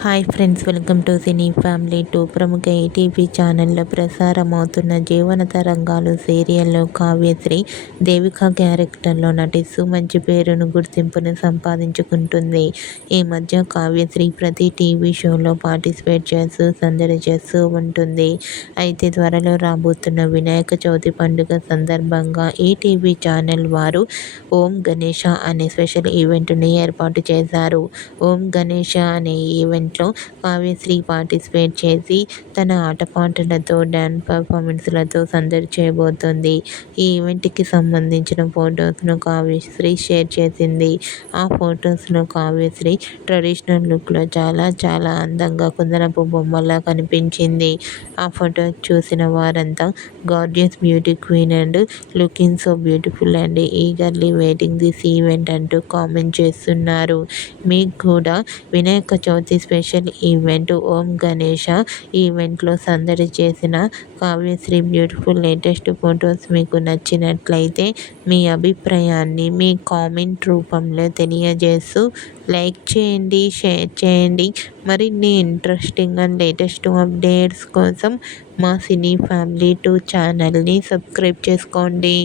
Hi friends, welcome to cine family 2. ప్రముఖ ETV ఛానల్లో ప్రసారమవుతున్న జీవన తరంగాలు సీరియల్లో కావ్యశ్రీ దేవిక క్యారెక్టర్లో నటిస్తూ మంచి పేరును, గుర్తింపును సంపాదించుకుంటుంది. ఈ మధ్య కావ్యశ్రీ ప్రతి టీవీ షోలో పార్టిసిపేట్ చేస్తూ సందడి చేస్తూ ఉంటుంది. అయితే త్వరలో రాబోతున్న వినాయక చవితి పండుగ సందర్భంగా ఈటీవీ ఛానల్ వారు ఓం గణేష అనే స్పెషల్ ఈవెంట్ని ఏర్పాటు చేశారు. ఓం గణేష అనే ఈవెంట్లో కావ్యశ్రీ పార్టిసిపేట్ చేసి తన ఆటపాటలతో, డ్యాన్స్ పర్ఫార్మెన్స్లతో సందడి చేయబోతోంది. ఈ ఈవెంట్కి సంబంధించిన ఫొటోస్ను కావ్యశ్రీ షేర్ చేసింది. ఆ ఫొటోస్లో కావ్యశ్రీ ట్రెడిషనల్ లుక్లో చాలా అందంగా కుందనపు బొమ్మలా కనిపించింది. ఆ ఫొటో చూసిన వారంతా gorgeous beauty queen and looking so beautiful and eagerly waiting this event అంటూ కామెంట్ చేస్తున్నారు. మీకు కూడా వినాయక చవితి స్పెషల్ ఈవెంట్ ఓం గణేష ఈవెంట్లో సందడి చేసిన కావ్యశ్రీ బ్యూటిఫుల్ లేటెస్ట్ ఫొటోస్ మీకు నచ్చినట్లయితే మీ అభిప్రాయాన్ని మీ కామెంట్ రూపంలో తెలియజేస్తూ లైక్ చేయండి, షేర్ చేయండి. మరిన్ని ఇంట్రెస్టింగ్ అండ్ లేటెస్ట్ అప్డేట్స్ కోసం మా సినీ ఫ్యామిలీ 2 ఛానల్ని సబ్స్క్రైబ్ చేసుకోండి.